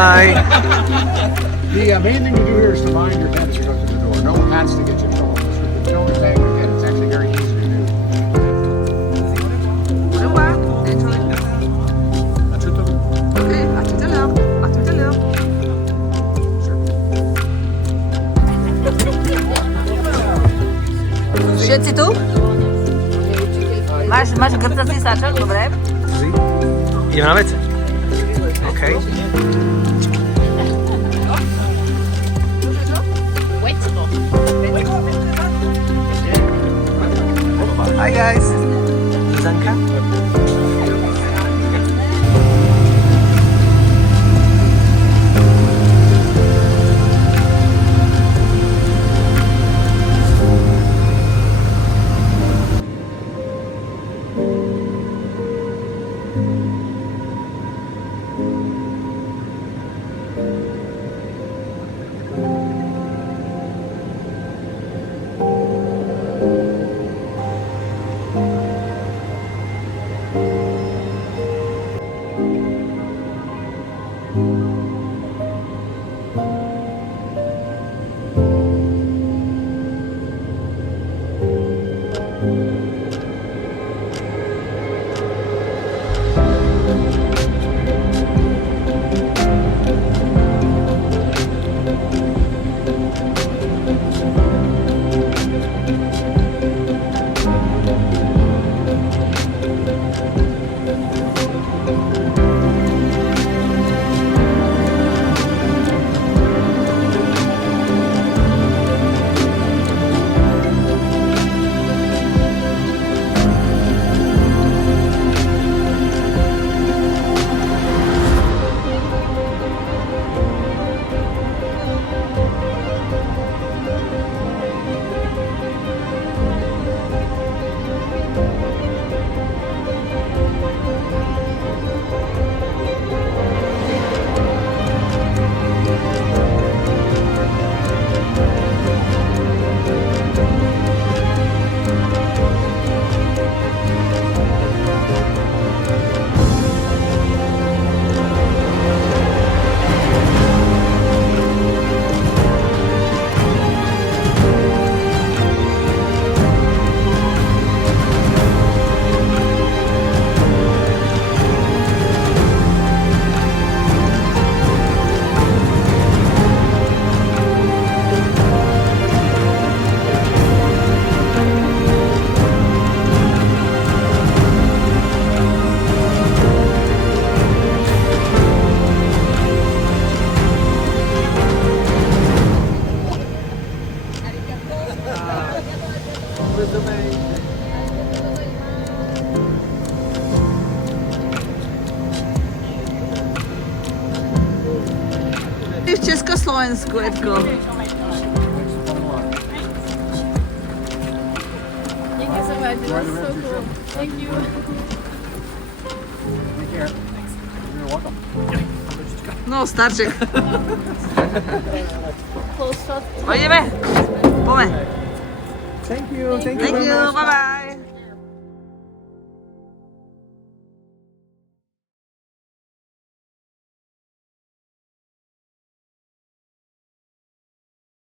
Hi. The main thing to do here is to mind your head as you go through the door. No one has to get you in trouble. Just don't bang your head. It's actually very easy to do. Oké, à tout à l'heure. À tout à l'heure. Všetci tu? Máš grcací sáčok, dobre? Ideme na vec? OK. Hi guys. Zuzanka. V Československu, Edko. Thank you so much. It was so cool. Thank you. Take care. You're welcome. No, starček. Close shot. Pojďme. Pojďme. Thank you. Thank you, bye bye.